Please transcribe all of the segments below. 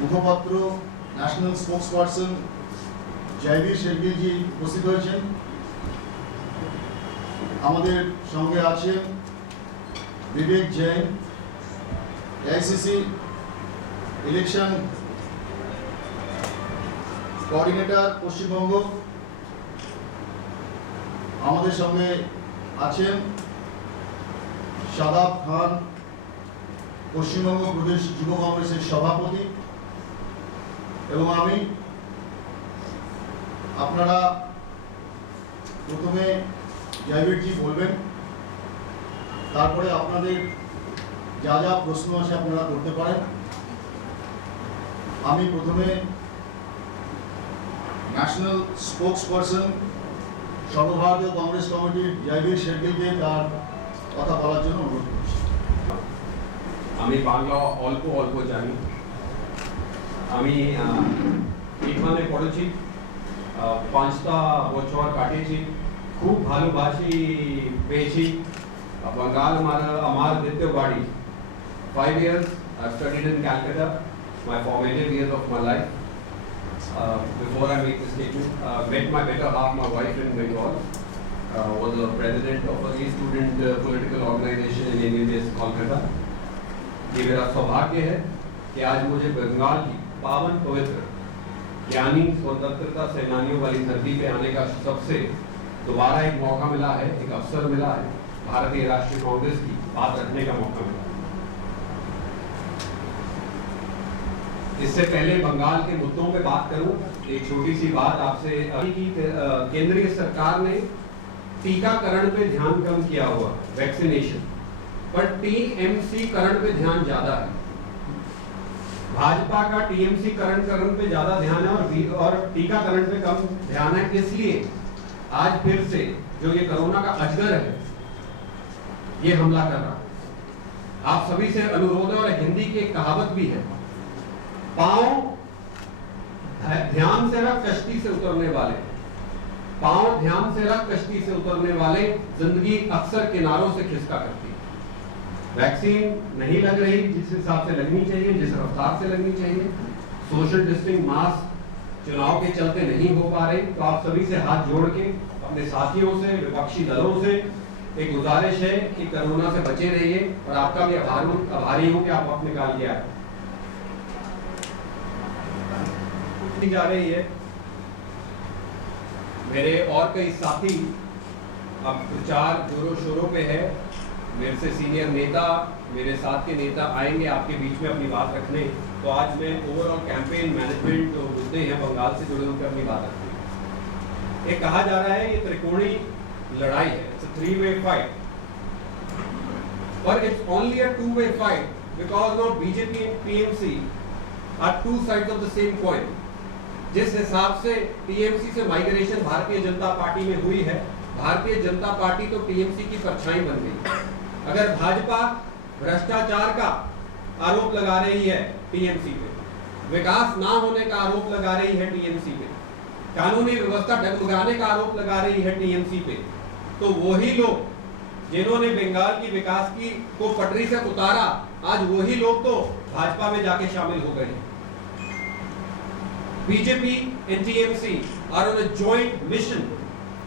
মুখপাত্র national spokesperson Jaiveer Shergillji উপস্থিত হয়েছেন। আমাদের সঙ্গে আছেন Vivek Jain, AICC election coordinator Paschimbanga. আমাদের সঙ্গে আছেন শাদাব খান, পশ্চিমবঙ্গ প্রদেশ যুব কংগ্রেসের সভাপতি। এবং আমি, আপনারা প্রথমে জয়বীরজি বলবেন, তারপরে আপনাদের যা যা প্রশ্ন আছে আপনারা করতে পারেন। আমি প্রথমে ন্যাশনাল স্পোক্স পার্সন সর্বভারতীয় কংগ্রেস কমিটির জয়বীর শেরগিলকে তার কথা বলার জন্য অনুরোধ করছি। আমি বাংলা অল্প অল্প জানি। আমি এখানে পড়েছি, 5টা বছর কাটিয়েছি, খুব ভালোবাসি পেয়েছি। বাঙাল আমার দ্বিতীয় বাড়ি। 5 years I've studied in Calcutta, my formative years of my life. Before I make the statement, met my better half, my wife in Bengal, was the president of a student political organization in India, Calcutta. ये मेरा सौभाग्य है कि आज मुझे बंगाल की पावन पवित्र ज्ञानी स्वतंत्रता सेनानियों वाली धरती पे आने का सबसे दोबारा एक मौका मिला है, एक अवसर मिला है। भारतीय राष्ट्रीय कांग्रेस की बात रखने का मौका मिला। इससे पहले बंगाल के मुद्दों पे बात करूं, एक छोटी सी बात आपसे। केंद्रीय सरकार ने टीकाकरण पे ध्यान कम किया हुआ, वैक्सीनेशन, पर टीएमसी करण पे ध्यान ज्यादा है। भाजपा का टीएमसी करण पे ज्यादा ध्यान है और टीकाकरण पे कम ध्यान है। इसलिए आज फिर से जो ये कोरोना का अजगर है, ये हमला कर रहा है। आप सभी से अनुरोध है, और हिंदी की एक कहावत भी है, पांव ध्यान से रख कश्ती से उतरने वाले, पांव ध्यान से रख कश्ती से उतरने वाले जिंदगी अक्सर किनारों से खिसका करती है। वैक्सीन नहीं लग रही जिस हिसाब से लगनी चाहिए, जिस रफ्तार से लगनी चाहिए। सोशल डिस्टेंसिंग, मास्क चुनाव के चलते नहीं हो पा रहे। तो आप सभी से हाथ जोड़ के अपने साथियों से, विपक्षी दलों से एक गुजारिश है कि कोरोना से बचे रहिए, और आपका भी आभारी हूं कि आप वक्त निकाल के आए। जा रही है, मेरे और कई साथी अब प्रचार जोरों शोरों पे है। मेरे से सीनियर नेता, मेरे साथ के नेता आएंगे आपके बीच में अपनी बात रखने। तो आज मैं ओवरऑल कैंपेन मैनेजमेंट जो मुद्दे हैं बंगाल से जुड़े उनपर अपनी बात रखती हूँ। एक कहा जा रहा है ये त्रिकोणी लड़ाई है, it's a 3-way fight, but it's only a 2-way fight because now BJP and TMC are two sides of the same coin. जिस हिसाब से टीएमसी से माइग्रेशन भारतीय जनता पार्टी में हुई है, भारतीय जनता पार्टी तो टीएमसी की परछाई बन गई। अगर भाजपा भ्रष्टाचार का आरोप लगा रही है टीएमसी पे, विकास ना होने का आरोप लगा रही है टीएमसी पे, कानूनी व्यवस्था डगमगाने का आरोप लगा रही है टीएमसी पे, तो वही लोग जिन्होंने बंगाल की विकास की को पटरी से उतारा, आज वही लोग तो भाजपा में जाके शामिल हो गए। BJP and TMC are on a joint mission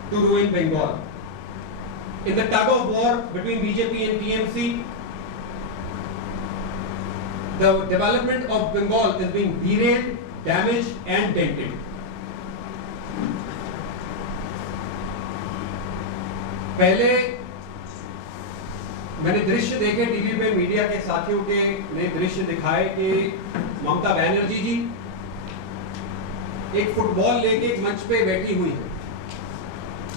to ruin Bengal. In the tug of war between BJP and TMC, the development of Bengal is being derailed, damaged and dented. पहले मैंने दृश्य देखे टीवी पे, media के साथियों के ने दृश्य दिखाए कि ममता बनर्जी जी एक फुटबॉल लेके एक मंच पे बैठी हुई है।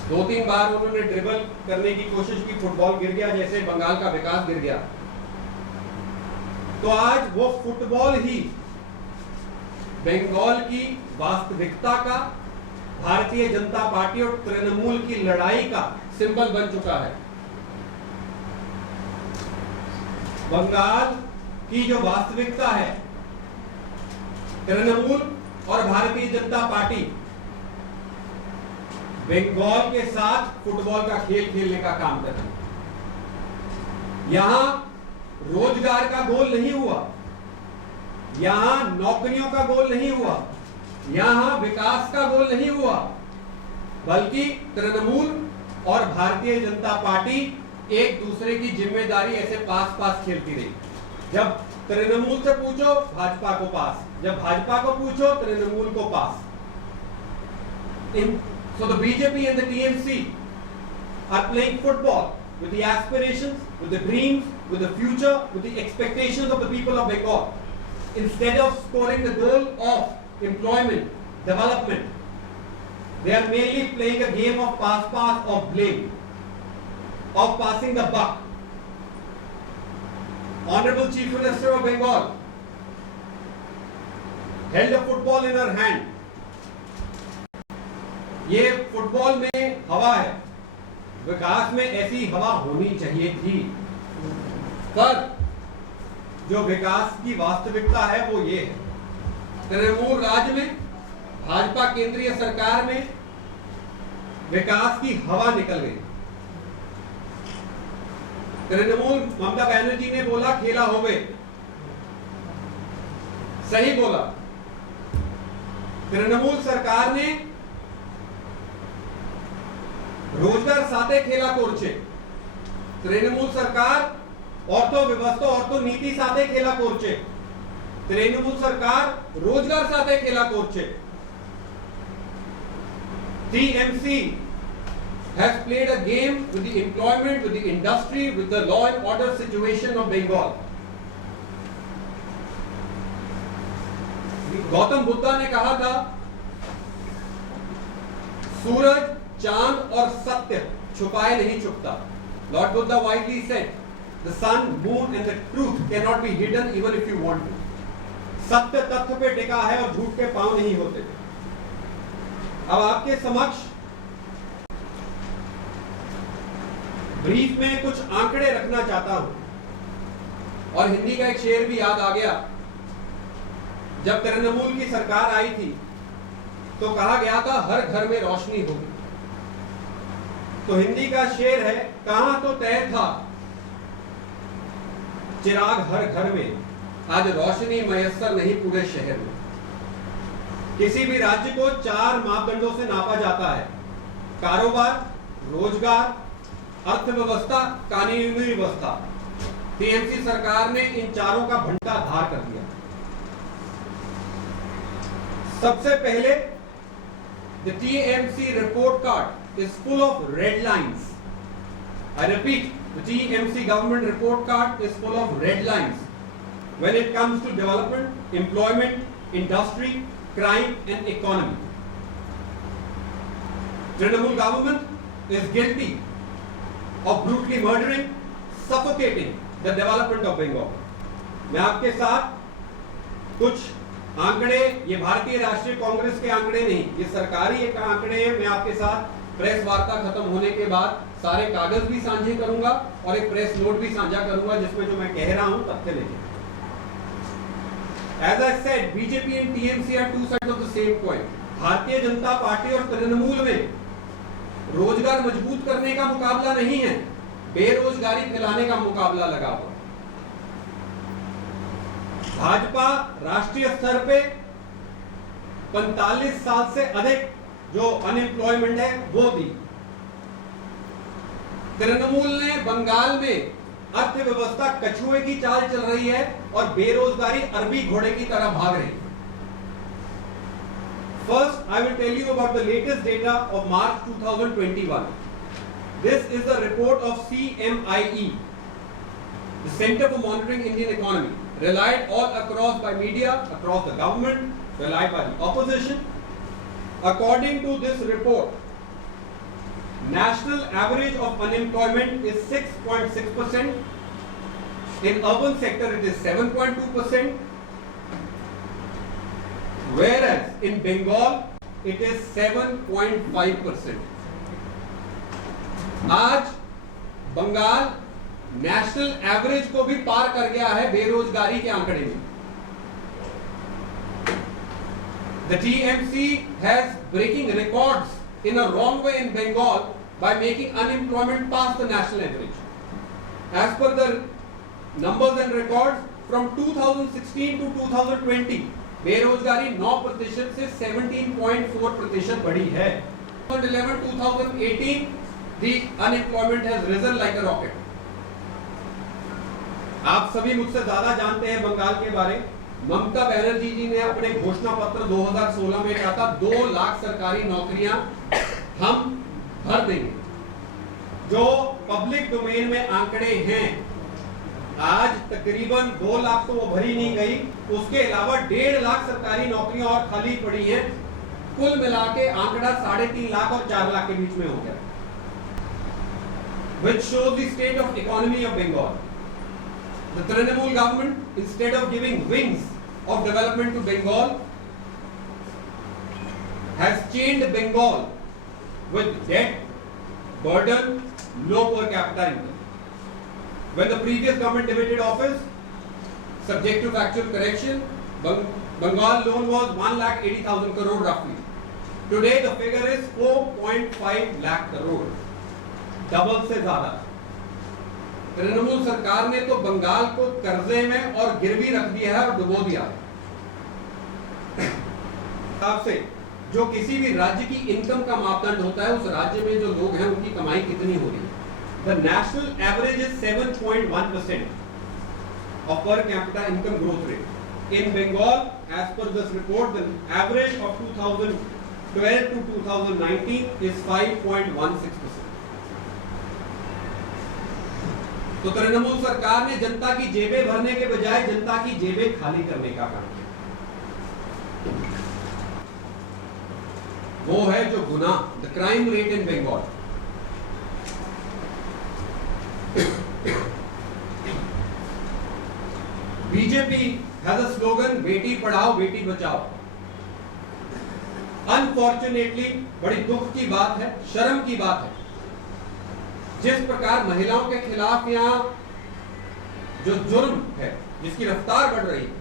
2-3 बार उन्होंने ड्रिबल करने की कोशिश की, फुटबॉल गिर गया, जैसे बंगाल का विकास गिर गया। तो आज वो फुटबॉल ही बंगाल की वास्तविकता का, भारतीय जनता पार्टी और तृणमूल की लड़ाई का सिंबल बन चुका है। बंगाल की जो वास्तविकता है, तृणमूल और भारतीय जनता पार्टी बंगाल के साथ फुटबॉल का खेल खेलने का काम कर रही है। यहां रोजगार का गोल नहीं हुआ, यहां नौकरियों का गोल नहीं हुआ, यहां विकास का गोल नहीं हुआ, बल्कि तृणमूल और भारतीय जनता पार्टी एक दूसरे की जिम्मेदारी ऐसे पास पास खेलती रही। जब तृणमूल से पूछो भाजपा को पास, जब भाजपा को पूछो तृणमूल को पास। So the BJP and the TMC are playing football with the aspirations, with the dreams, with the future, with the expectations of the people of Bengal. Instead of scoring the goal of employment, development, they are merely playing a game of pass, of blame, of passing the buck. Honorable Chief Minister of Bengal held a football in her hand. ये football में हवा है, विकास में ऐसी हवा होनी चाहिए थी, पर जो विकास की वास्तविकता है वो ये है। तृणमूल राज में, भाजपा केंद्रीय सरकार में विकास की हवा निकल गई। तृणमूल ममता बनर्जी ने बोला खेला हो गए, सही बोला। तृणमूल सरकार ने रोजगार साथे खेला कोरचे, तृणमूल सरकार अर्थव्यवस्था अर्थनीति साथे खेला कोरचे, तृणमूल सरकार रोजगार साथे खेला कोरचे। TMC has played a game with the employment, with the industry, with the law and order situation of Bengal. Gautam Buddha ने कहा था, सूरज, चांद और सत्य छुपाए नहीं छुपता। Lord Buddha wisely said, the sun, moon and the truth cannot be hidden even if you want to. सत्य तथ्य पे टिका है और झूठ के पांव नहीं होते। अब आपके समक्ष ब्रीफ में कुछ आंकड़े रखना चाहता हूं, और हिंदी का एक शेर भी याद आ गया। जब तृणमूल की सरकार आई थी तो कहा गया था हर घर में रोशनी होगी। तो हिंदी का शेर है, कहां तो तय था चिराग हर घर में, आज रोशनी मयस्सर नहीं पूरे शहर में। किसी भी राज्य को 4 मापदंडों से नापा जाता है: कारोबार, रोजगार, अर्थव्यवस्था, कानूनी व्यवस्था। टीएमसी सरकार ने इन चारों का भंटा धार कर दिया। सबसे पहले, the TMC report card is full of red lines. I repeat, the TMC government report card is full of red lines when it comes to development, employment, industry, crime and economy. Trinamool government is guilty of brutally murdering, suffocating the development of Bengal. मैं आपके साथ कुछ आंकड़े, ये भारतीय राष्ट्रीय कांग्रेस के आंकड़े नहीं, ये सरकारी एक आंकड़े हैं। मैं आपके साथ प्रेस वार्ता खत्म होने के बाद सारे कागज भी साझे करूंगा और एक प्रेस नोट भी साझा करूंगा जिसमें जो मैं कह रहा हूं तथ्य लेके। As I said, BJP and TMC are two sides of the same coin. Bharatiya Janata party और तृणमूल में रोजगार मजबूत करने का मुकाबला नहीं है, बेरोजगारी फैलाने का मुकाबला लगा हुआ। भाजपा राष्ट्रीय स्तर पे 45 साल से अधिक जो अनएम्प्लॉयमेंट है वो दी। तृणमूल ने बंगाल में अर्थव्यवस्था कछुए की चाल चल रही है और बेरोजगारी अरबी घोड़े की तरह भाग रही है। First, I will tell you about the latest data of March 2021. This is the report of CMIE, the Center for Monitoring Indian Economy, relied all across by media, across the government, relied by the opposition. According to this report, national average of unemployment is 6.6%. In urban sector, it is 7.2%. Whereas in Bengal, it is 7.5%. आज Bengal national average को भी पार कर गया है बेरोजगारी के आंकड़े में। The TMC has breaking records in a wrong way in Bengal by making unemployment past the national average. As per the numbers and records, from 2016 to 2020 बेरोजगारी 9% से 17.4% बढ़ी है। 2011-2018 the unemployment has risen like a rocket। आप सभी मुझसे ज्यादा जानते हैं बंगाल के बारे। ममता बनर्जी जी ने अपने घोषणा पत्र 2016 में कहा था 2 लाख सरकारी नौकरियां हम भर देंगे। जो पब्लिक डोमेन में आंकड़े हैं, आज तकरीबन 2 लाख तो वो भरी नहीं गई, उसके अलावा 1.5 लाख सरकारी नौकरियां और खाली पड़ी हैं। कुल मिला के आंकड़ा 3.5 लाख और 4 लाख के बीच में हो गया, which shows the state of economy of Bengal। The Trinamool government, instead of giving wings of development to Bengal, has chained Bengal with debt, burden, low per capita income। When the previous government debated office, subject to factual correction, Bengal loan was 1,80,000 crore roughly। Today the figure is 4.5 lakh crore, double से ज्यादा। तृणमूल सरकार ने तो बंगाल को कर्जे में और गिरवी रख दिया है और डुबो दिया है। से जो किसी भी राज्य की इनकम का मापदंड होता है, उस राज्य में जो लोग हैं उनकी कमाई कितनी हो रही है। The national average is 7.1% of per capita income growth rate. In Bengal, as per this report, the average of 2012 to 2019 is 5.16%। तो तृणमूल सरकार ने जनता की जेबें भरने के बजाय जनता की जेबें खाली करने का काम किया। वो है जो गुनाह, the crime rate in Bengal. BJP has a slogan, बेटी पढ़ाओ बेटी बचाओ। अनफॉर्चुनेटली बड़ी दुख की बात है, शर्म की बात है, जिस प्रकार महिलाओं के खिलाफ यहाँ जो जुर्म है, जिसकी रफ्तार बढ़ रही है,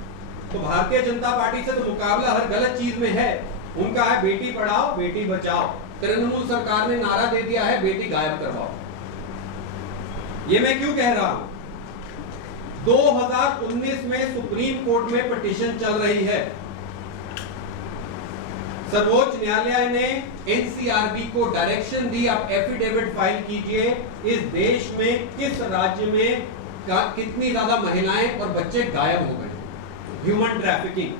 तो भारतीय जनता पार्टी से तो मुकाबला हर गलत चीज में है। उनका है बेटी पढ़ाओ बेटी बचाओ। तृणमूल सरकार ने नारा दे दिया है बेटी गायब करवाओ। ये मैं क्यों कह रहा हूं? 2019 में सुप्रीम कोर्ट में पिटीशन चल रही है। सर्वोच्च न्यायालय ने एनसीआरबी को डायरेक्शन दी, आप एफिडेविट फाइल कीजिए इस देश में किस राज्य में कितनी ज्यादा महिलाएं और बच्चे गायब हो गए, human trafficking.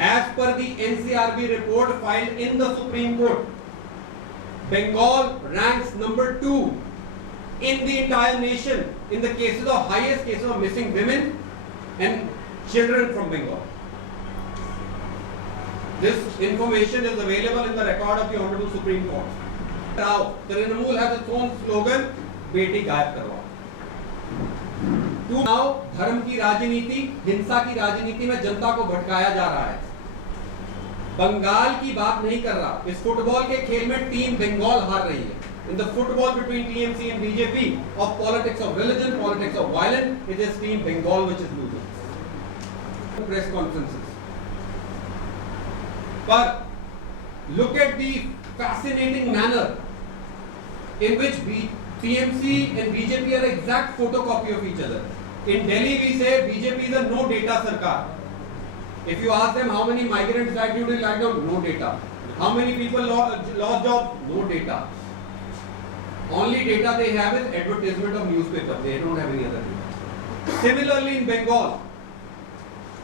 As per the NCRB report filed in the Supreme Court, Bengal ranks number 2 in the entire nation in the cases of highest cases of missing women and children from Bengal. This information is available in the record of the Honorable Supreme Court. Now, Trinamool has its own slogan, बेटी गायब करवाओ। Now, धर्म की राजनीति, हिंसा की राजनीति में जनता को भटकाया जा रहा है। बंगाल की बात नहीं कर रहा। इस फुटबॉल के खेल में टीम बंगाल हार रही है। In the football between TMC and BJP of politics of religion, politics of violence, it is team Bengal which is losing. Press conferences. But look at the fascinating manner in which TMC and BJP are exact photocopy of each other. In Delhi we say BJP is a no data sarkar. If you ask them how many migrants died due to lockdown, no data. How many people lost jobs? No data. Only data they have is advertisement of newspaper. They don't have any other data. Similarly in Bengal,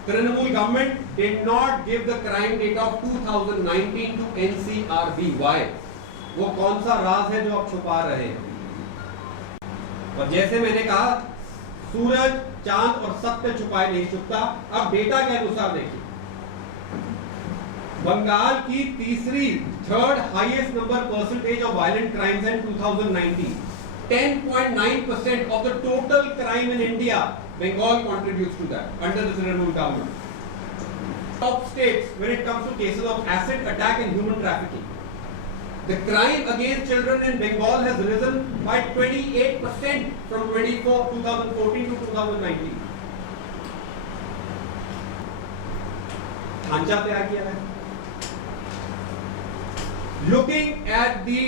Trinamool government did not give the crime data of 2019 to NCRB. Why? वो कौन सा राज है जो आप छुपा रहे हैं? और जैसे मैंने कहा, सूरज, चांद और सत्य छुपाए नहीं छुपता। अब डेटा के अनुसार देखिए, बंगाल की third highest number percentage of violent crimes in 2019। 10.9% of the total crime in India, Bengal contributes to that under the Trinamool government. Top states when it comes to cases of acid attack and human trafficking. The crime against children in Bengal has risen by 28% from 2014 to 2019. ढांचा तैयार किया है। Looking at the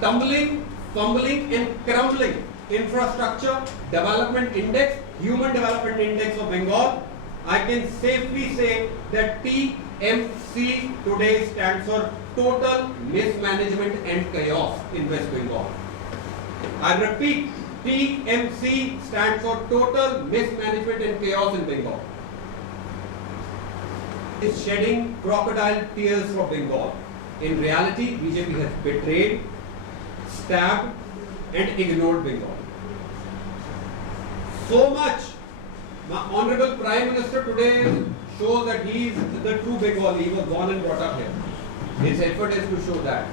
tumbling, fumbling and crumbling infrastructure development index Human Development Index of Bengal, I can safely say that TMC today stands for Total Mismanagement and Chaos in West Bengal. I repeat, TMC stands for Total Mismanagement and Chaos in Bengal. Is shedding crocodile tears for Bengal. In reality, BJP has betrayed, stabbed, and ignored Bengal. So much. My Honorable Prime Minister today shows that he is the true Bengali. He was born and brought up here. His effort is to show that.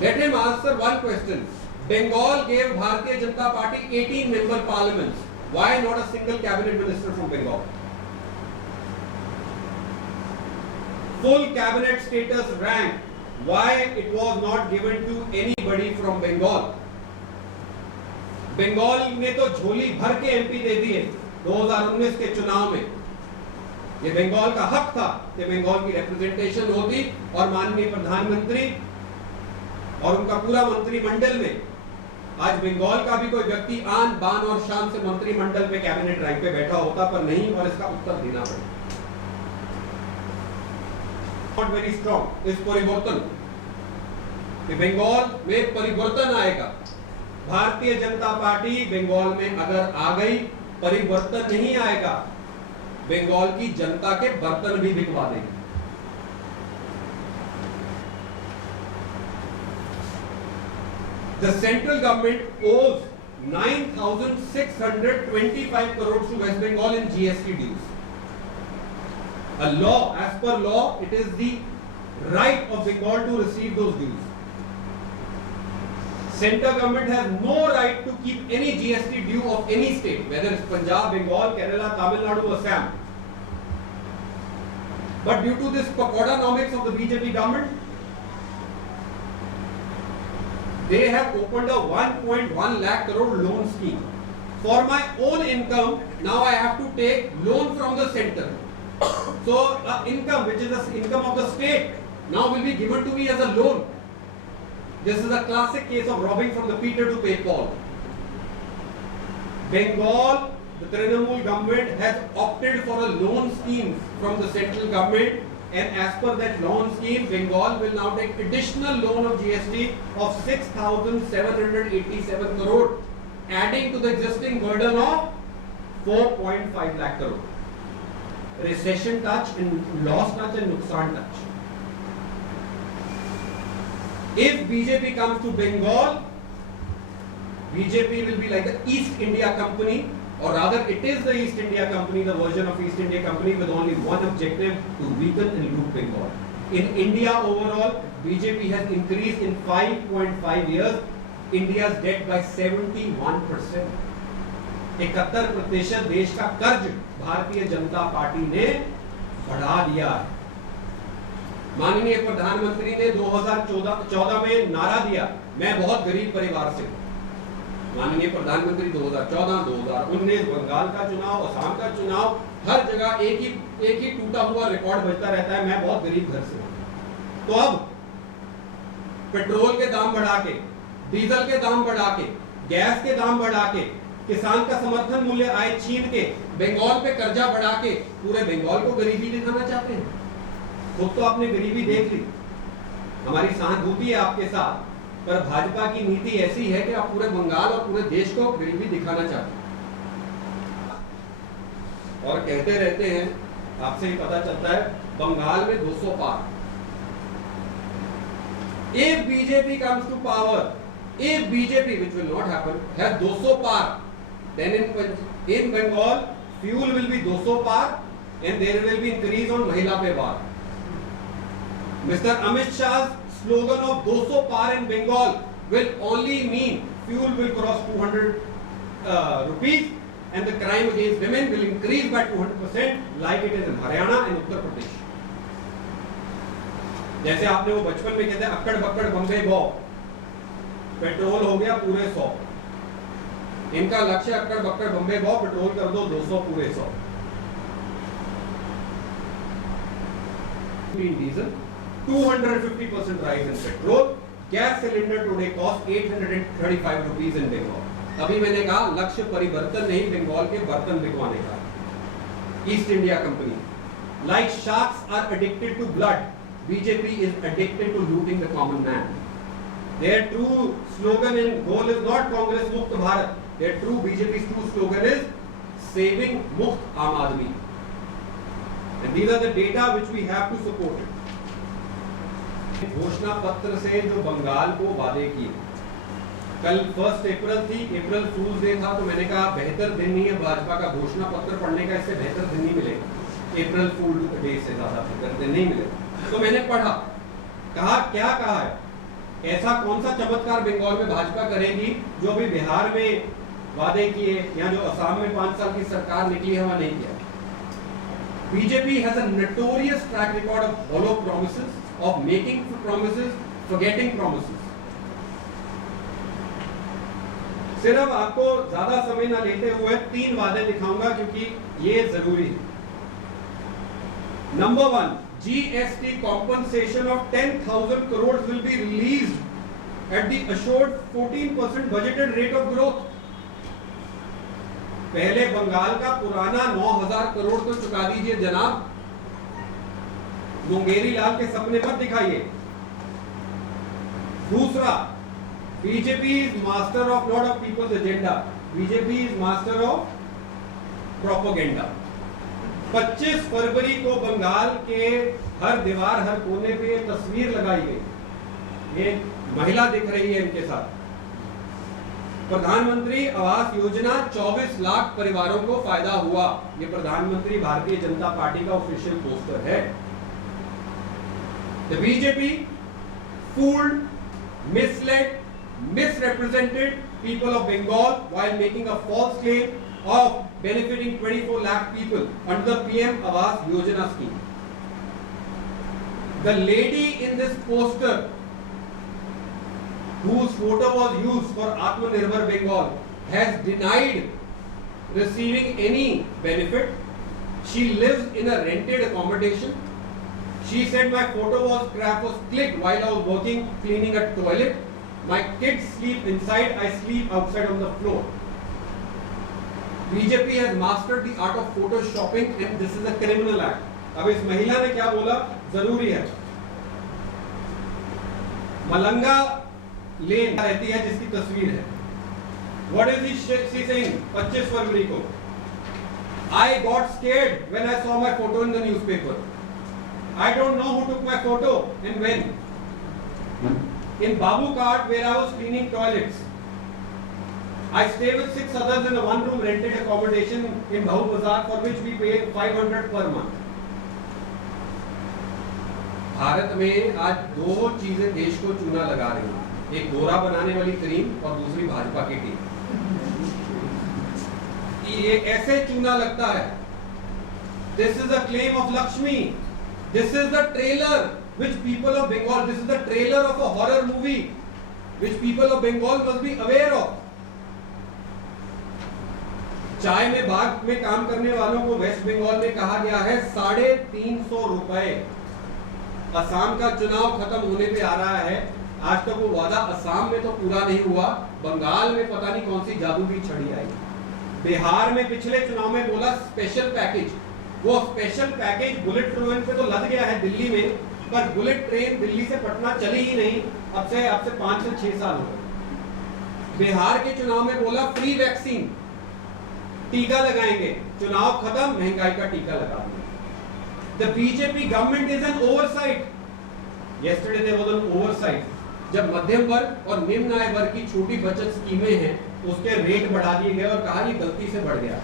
Let him answer one question. Bengal gave Bharatiya Janata Party 18 member parliaments. Why not a single cabinet minister from Bengal? Full cabinet status rank. Why it was not given to anybody from Bengal? Bengal ने तो झोली भर के MP दे दिए 2019 के चुनाव में। ये बंगाल का हक था कि बंगाल की रिप्रेजेंटेशन होती और माननीय प्रधानमंत्री और उनका पूरा मंत्रिमंडल में आज बंगाल का भी कोई व्यक्ति आन बान और शान से मंत्रिमंडल में कैबिनेट रैंक पे बैठा होता, पर नहीं, और इसका उत्तर देना पड़ेगा। नॉट वेरी स्ट्रॉन्ग इस परिवर्तन कि बंगाल में परिवर्तन आएगा। भारतीय जनता पार्टी बंगाल में अगर आ गई, परिवर्तन नहीं आएगा, बंगाल की जनता के बर्तन भी बिकवा देगी। The central government owes 9,625 crores to West Bengal in GST dues. A law, as per law, it is the right of Bengal to receive those dues. Central government has no right to keep any GST due of any state, whether it's Punjab, Bengal, Kerala, Tamil Nadu, Assam. But due to this pakodanomics of the BJP government, they have opened a 1.1 lakh crore loan scheme. For my own income, now I have to take loan from the center. So income, which is the income of the state, now will be given to me as a loan. This is a classic case of robbing from the Peter to pay Paul. Bengal, the Trinamool government has opted for a loan scheme from the central government, and as per that loan scheme, Bengal will now take additional loan of GST of 6,787 crore, adding to the existing burden of 4.5 lakh crore. Recession touch and loss touch and nuksan touch. If BJP comes to Bengal, BJP will be like the East India Company, or rather it is the East India Company, the version of East India Company with only one objective: to weaken and loot Bengal. In India overall, BJP has increased in 5.5 years India's debt by 71%. 71% देश का कर्ज Bharatiya Janata party ने बढ़ा दिया है। माननीय प्रधानमंत्री ने 2014 में नारा दिया, मैं बहुत गरीब परिवार से हूं। माननीय प्रधानमंत्री 2014, 2019 बंगाल का चुनाव, असम का चुनाव, हर जगह एक ही टूटा हुआ रिकॉर्ड बजता रहता है, मैं बहुत गरीब घर से हूं। तो अब पेट्रोल के दाम बढ़ा के, डीजल के दाम बढ़ा के, गैस के दाम बढ़ा के, किसान का समर्थन मूल्य आय छीन के, बंगाल पे कर्जा बढ़ा के पूरे बंगाल को गरीबी दिखाना चाहते हैं। खुद तो आपने गरीबी देख ली, हमारी सहानुभूति है आपके साथ, पर भाजपा की नीति ऐसी है कि आप पूरे बंगाल और पूरे देश को गरीबी दिखाना चाहते हैं और कहते रहते हैं, आपसे ही पता चलता है बंगाल में 200 पार। If BJP comes to power, if BJP, which will not happen, has 200 par, then in Bengal fuel will be 200 par and there will be increase on Mahila Pe Bar. Mr. Amit Shah's slogan of 200 par in Bengal will only mean fuel will cross 200 rupees and the crime against women will increase by 200% like it is in Haryana and Uttar Pradesh. जैसे आपने वो बचपन में कहते हैं अक्कड़ बक्कड़ बम्बे बॉ, petrol हो गया पूरे 100। इनका लक्ष्य अक्कड़ बक्कड़ बम्बे बॉ, पेट्रोल कर दो 200 पूरे 100। Diesel 250% rise in petrol. Gas cylinder today costs 835 rupees in Bengal. अभी मैंने कहा लक्ष्य परिवर्तन नहीं, बंगाल के बर्तन बिकवाने का। East India Company, like sharks are addicted to blood, BJP is addicted to looting the common man. Their true slogan and goal is not Congress Mukt Bharat. Their true BJP's true slogan is saving Mukt Aam Aadmi. And these are the data which we have to support it. घोषणा पत्र से जो बंगाल को वादे किए, कल 1 अप्रैल थी, अप्रैल फूल्स day था, तो मैंने कहा बेहतर दिन नहीं है भाजपा का घोषणा पत्र पढ़ने का, इससे बेहतर दिन नहीं मिलेगा। अप्रैल फूल डे से ज्यादा बेहतर दिन नहीं मिलेगा। तो मैंने पढ़ा, कहा क्या कहा है, ऐसा कौन सा चमत्कार बंगाल में भाजपा करेगी जो अभी बिहार में वादे किए या जो असम में 5 साल की सरकार निकली है वहां नहीं किया। BJP has a notorious track record of hollow promises, of making promises, forgetting promises. सिर्फ आपको ज्यादा समय ना लेते हुए 3 वादे दिखाऊंगा क्योंकि ये जरूरी है। Number 1, GST compensation of 10,000 crores will be released at the assured 14% budgeted rate of growth. पहले बंगाल का पुराना 9,000 करोड़ तो चुका दीजिए जनाब, मुंगेरी लाल के सपने मत दिखाइए। दूसरा, BJP is master of lot of people's agenda. BJP is master of propaganda. 25 फरवरी को बंगाल के हर दीवार, हर कोने पे तस्वीर लगाई गई, ये महिला दिख रही है इनके साथ। प्रधानमंत्री आवास योजना 24 लाख परिवारों को फायदा हुआ, ये प्रधानमंत्री भारतीय जनता पार्टी का ऑफिशियल पोस्टर है। The BJP fooled, misled, misrepresented people of Bengal while making a false claim of benefiting 24 lakh people under the PM Awas Yojana scheme. The lady in this poster whose photo was used for Atmanirbhar Bengal has denied receiving any benefit. She lives in a rented accommodation. She said my photo was clicked while I was working cleaning a toilet. My kids sleep inside, I sleep outside on the floor. BJP has mastered the art of photoshopping and this is a criminal act. अब इस महिला ने क्या बोला, जरूरी है। मलंगा लेन रहती है जिसकी तस्वीर है। What is she saying? 25 फरवरी को, I got scared when I saw my photo in the newspaper. I don't know who took my photo and when. In Babu Cart where I was cleaning toilets, I stay with 6 others in a 1-room rented accommodation in Bhahu Bazaar for which we pay 500 per month. Bharat में आज 2 चीजें देश को चूना लगा रही हैं, एक गोरा बनाने वाली क्रीम और दूसरी भाजपा की टीम। ये ऐसे चूना लगता है। This is a claim of Lakshmi. This is the trailer which people of Bengal, this is the trailer of a horror movie which people of Bengal must be aware of. चाय में बाग में काम करने वालों को वेस्ट बंगाल में कहा गया है 350 रुपए। असम का चुनाव खत्म होने पे आ रहा है, आज तक वो वादा असम में तो पूरा नहीं हुआ, बंगाल में पता नहीं कौन सी जादू की छड़ी आई। बिहार में पिछले चुनाव में बोला स्पेशल पैकेज, वो स्पेशल पैकेज बुलेट ट्रेन पे तो लद गया है दिल्ली में, पर बुलेट ट्रेन दिल्ली से पटना चली ही नहीं, अब से 5 से 6 साल हो गए। बिहार के चुनाव में बोला फ्री वैक्सीन, टीका लगाएंगे, चुनाव खत्म, महंगाई का टीका लगा दिया। The BJP government is an oversight. Yesterday there was an oversight. जब मध्यम वर्ग और निम्न आय वर्ग की छोटी बचत स्कीमें हैं, उसके रेट बढ़ा दिए गए और कहा ये गलती से बढ़ गया।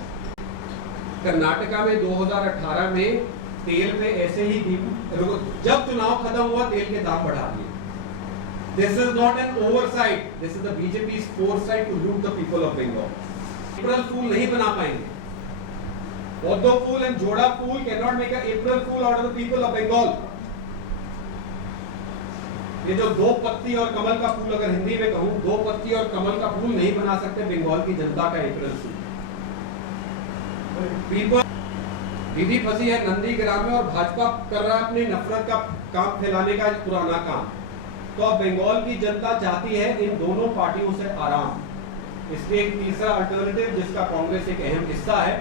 कर्नाटका में 2018 में तेल पे ऐसे ही जब चुनाव खत्म हुआ तेल के दाम बढ़ा दिए। This is not an oversight. This is the BJP's foresight to loot the people of Bengal. April Fool नहीं बना पाएंगे। Boddo Fool and Joda Fool cannot make an April Fool out of the people of Bengal. ये जो 2 पत्ती और कमल का फूल, अगर हिंदी में कहूं, 2 पत्ती और कमल का फूल नहीं बना सकते बंगाल की जनता का अप्रैल फूल। दीदी फंसी है नंदीग्राम में और भाजपा कर रहा है अपनी नफरत का काम फैलाने का पुराना काम। तो अब बंगाल की जनता चाहती है इन दोनों पार्टियों से आराम। इसलिए एक तीसरा अल्टरनेटिव जिसका कांग्रेस एक अहम हिस्सा है,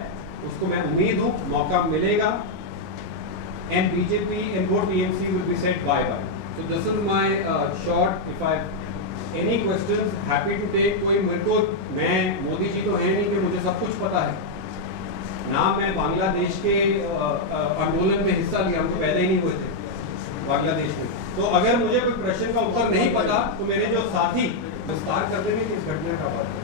उसको मैं उम्मीद हूं मौका मिलेगा, and BJP and both TMC will be said bye bye. So this is my short. If I any questions, happy to take. कोई मेरे को, मैं मोदी जी तो है नहीं कि मुझे सब कुछ पता है ना, मैं बांग्लादेश के आंदोलन में हिस्सा लिया, हम तो पैदा ही नहीं हुए थे बांग्लादेश में। तो अगर मुझे कोई प्रश्न का उत्तर नहीं पता तो मेरे जो साथी विस्तार कर देंगे कि इस घटना का बात है।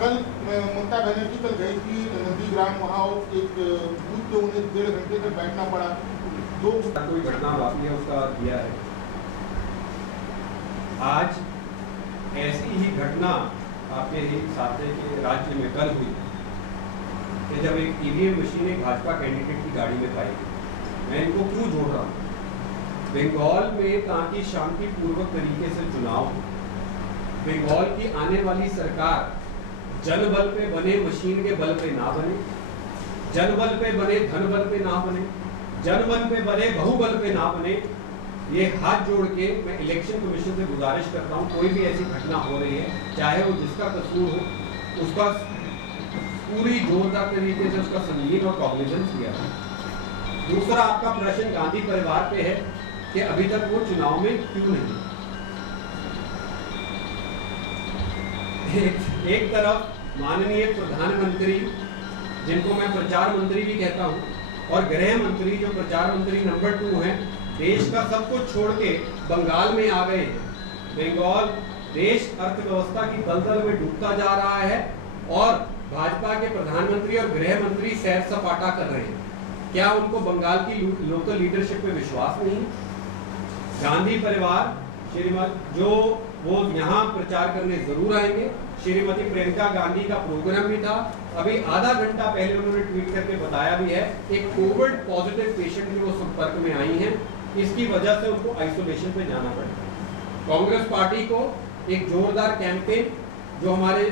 कल ममता बनर्जी कल गई थी नंदीग्राम, वहाँ एक बूथ पे उन्हें 1.5 घंटे तक बैठना पड़ा। कोई घटना वाकई है उसका दिया है। आज ऐसी ही घटना आपके ही साथ के राज्य में कल हुई कि जब एक ईवीएम मशीन एक भाजपा कैंडिडेट की गाड़ी में पाई गई। मैं इनको क्यों जोड़ रहा हूँ? बंगाल में ताकि शांतिपूर्वक तरीके से चुनाव हो, बंगाल की आने वाली सरकार जनबल पे बने, मशीन के बल पे ना बने, जनबल पे बने, धन बल पे ना बने, जनबल पे बने, बहुबल पे ना बने। ये हाथ जोड़ के मैं इलेक्शन कमीशन से गुजारिश करता हूँ, कोई भी ऐसी घटना हो रही है, चाहे वो जिसका कसूर हो, उसका पूरी जोरदार तरीके से उसका संगीन और कॉग्निजेंस किया है। दूसरा आपका प्रश्न गांधी परिवार पे है कि अभी तक वो चुनाव में क्यों नहीं। एक तरफ माननीय प्रधानमंत्री, जिनको मैं प्रचार मंत्री भी कहता हूं, और गृह मंत्री जो प्रचार मंत्री नंबर 2 हैं, देश का सब कुछ छोड़ के बंगाल में आ गए। बंगाल देश अर्थव्यवस्था की दलदल में डूबता जा रहा है और भाजपा के प्रधानमंत्री और गृह मंत्री सैर सपाटा कर रहे हैं। क्या उनको बंगाल की लोकल लीडरशिप पे विश्वास नहीं? गांधी परिवार श्रीमती जो वो यहाँ प्रचार करने जरूर आएंगे। श्रीमती प्रियंका गांधी का प्रोग्राम भी था, अभी आधा घंटा पहले उन्होंने ट्वीट करके बताया भी है, एक कोविड पॉजिटिव पेशेंट भी वो संपर्क में आई हैं, इसकी वजह से उनको आइसोलेशन पे जाना पड़ेगा। कांग्रेस पार्टी को एक जोरदार कैंपेन, जो हमारे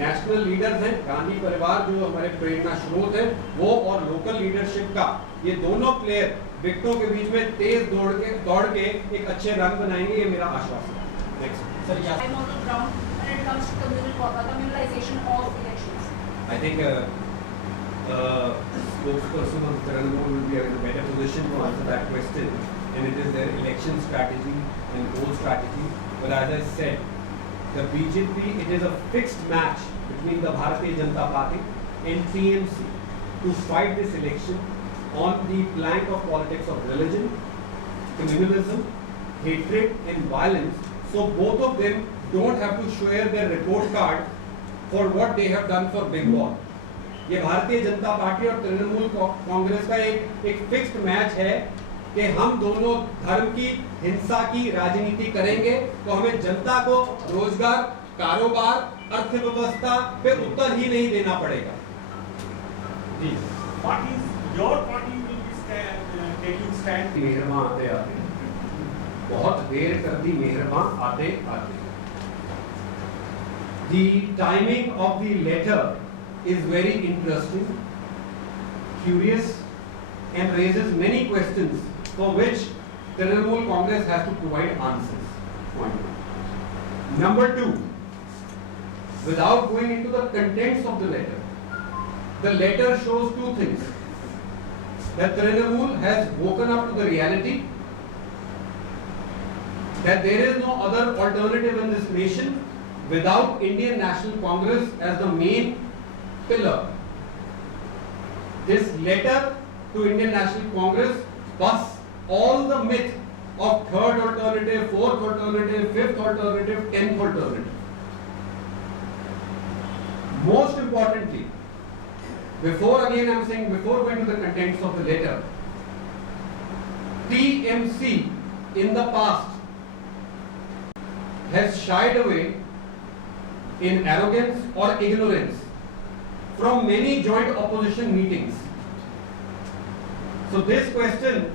नेशनल लीडर्स हैं, गांधी परिवार जो हमारे प्रेरणा स्रोत हैं, वो और लोकल लीडरशिप का, ये दोनों प्लेयर विकेटों के बीच में तेज दौड़ के एक अच्छे रन बनाएंगे, ये मेरा आश्वासन है। Next sir, I'm on the ground when it comes to communalization of elections. I think spokesperson of Trinamool will be in a better position to answer that question, and it is their election strategy and goal strategy. But as I said, the BJP, it is a fixed match between the Bharatiya Janata Party and TMC to fight this election on the plank of politics of religion, communalism, hatred and violence. So both of them don't have to share their report card for what they have done for Bengal. ये Bharatiya Janata party और तृणमूल कांग्रेस का एक fixed match है कि हम दोनों धर्म की हिंसा की राजनीति करेंगे, तो हमें जनता को रोजगार, कारोबार, अर्थव्यवस्था पे उत्तर ही नहीं देना पड़ेगा। जी, your party will be taking stand. Mehrama आते आते बहुत देर कर दी, मेहरमा आते आते। The timing of the letter is very interesting, curious, and raises many questions for which Trinamool Congress has to provide answers. Point one. Number 2, without going into the contents of the letter shows two things: that Trinamool has woken up to the reality that there is no other alternative in this nation without Indian National Congress as the main pillar. This letter to Indian National Congress busts all the myth of third alternative, fourth alternative, fifth alternative, 10th alternative. Most importantly, before going to the contents of the letter, TMC in the past has shied away in arrogance or ignorance from many joint opposition meetings. So this question,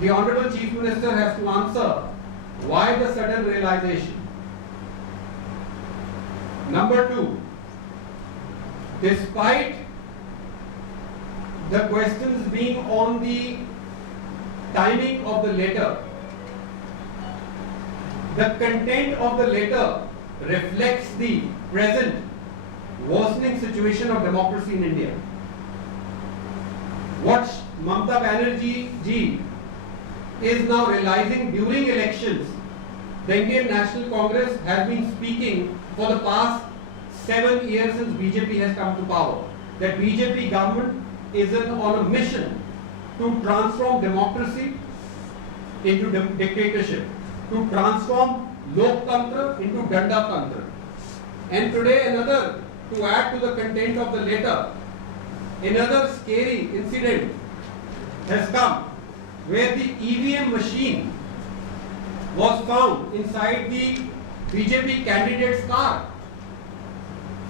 the Honorable Chief Minister has to answer. Why the sudden realization? Number 2, despite the questions being on the timing of the letter, the content of the letter reflects the present worsening situation of democracy in India. What Mamata Banerjee ji is now realizing during elections, the Indian National Congress has been speaking for the past 7 years since BJP has come to power, that BJP government is on a mission to transform democracy into dictatorship, to transform Loktantra into Danda Tantra. And today to add to the content of the letter, another scary incident has come where the EVM machine was found inside the BJP candidate's car.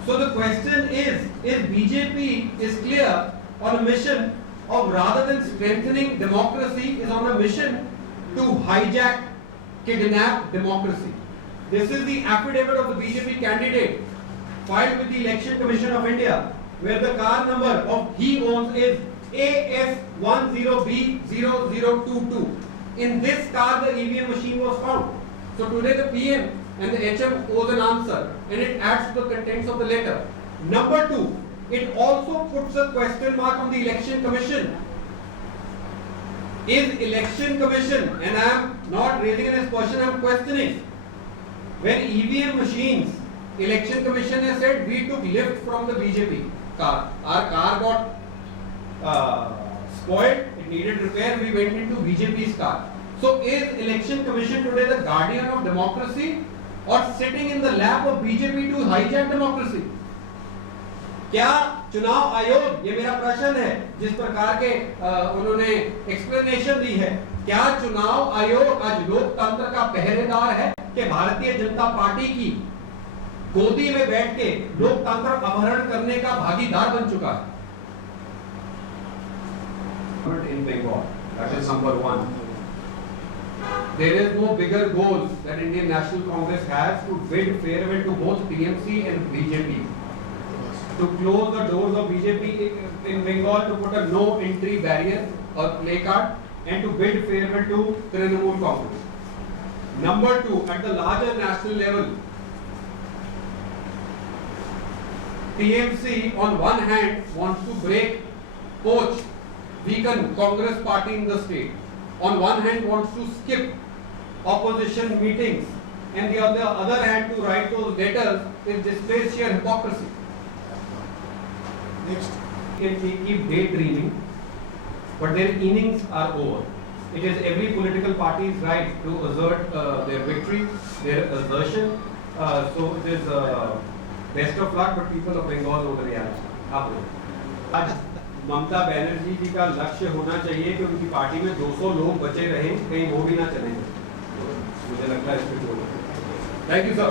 So the question is BJP is clear on a mission of, rather than strengthening democracy, is on a mission to hijack, kidnap democracy. This is the affidavit of the BJP candidate filed with the Election Commission of India, where the car number of he owns is AS10B0022. In this car, the EVM machine was found. So today the PM and the HM owes an answer, and it adds to the contents of the letter. Number 2, it also puts a question mark on the Election Commission. Is Election Commission, and I am not raising this question, I am questioning. When EVM machines, Election Commission has said we took lift from the BJP car. Our car got spoiled, it needed repair, we went into BJP's car. So is Election Commission today the guardian of democracy or sitting in the lap of BJP to hijack democracy? क्या चुनाव आयोग, ये मेरा प्रश्न है, जिस प्रकार के उन्होंने एक्सप्लेनेशन दी है, क्या चुनाव आयोग आज लोकतंत्र का पहरेदार है कि भारतीय जनता पार्टी की गोदी में बैठ के लोकतंत्र अपहरण करने का भागीदार बन चुका है? In Bengal, that is number 1. There is no bigger goal that Indian National Congress has to bid farewell to both TMC and BJP. To close the doors of BJP in Bengal, to put a no entry barrier or placard, and to bid farewell to Trinamool Congress. Number 2, at the larger national level, TMC on one hand wants to poach, weaken Congress party in the state. On one hand wants to skip opposition meetings, and the other hand to write those letters is displays sheer hypocrisy. Next. Can keep daydreaming, but their innings are over. It is every political party's right to assert their victory, their assertion. So it is best of luck, but people of Bengal know the reality. आज ममता बनर्जी जी का लक्ष्य होना चाहिए कि उनकी party में 200 लोग बचे रहें, कहीं वो भी ना चले जाएं। मुझे लगता है इसमें थैंक यू सर।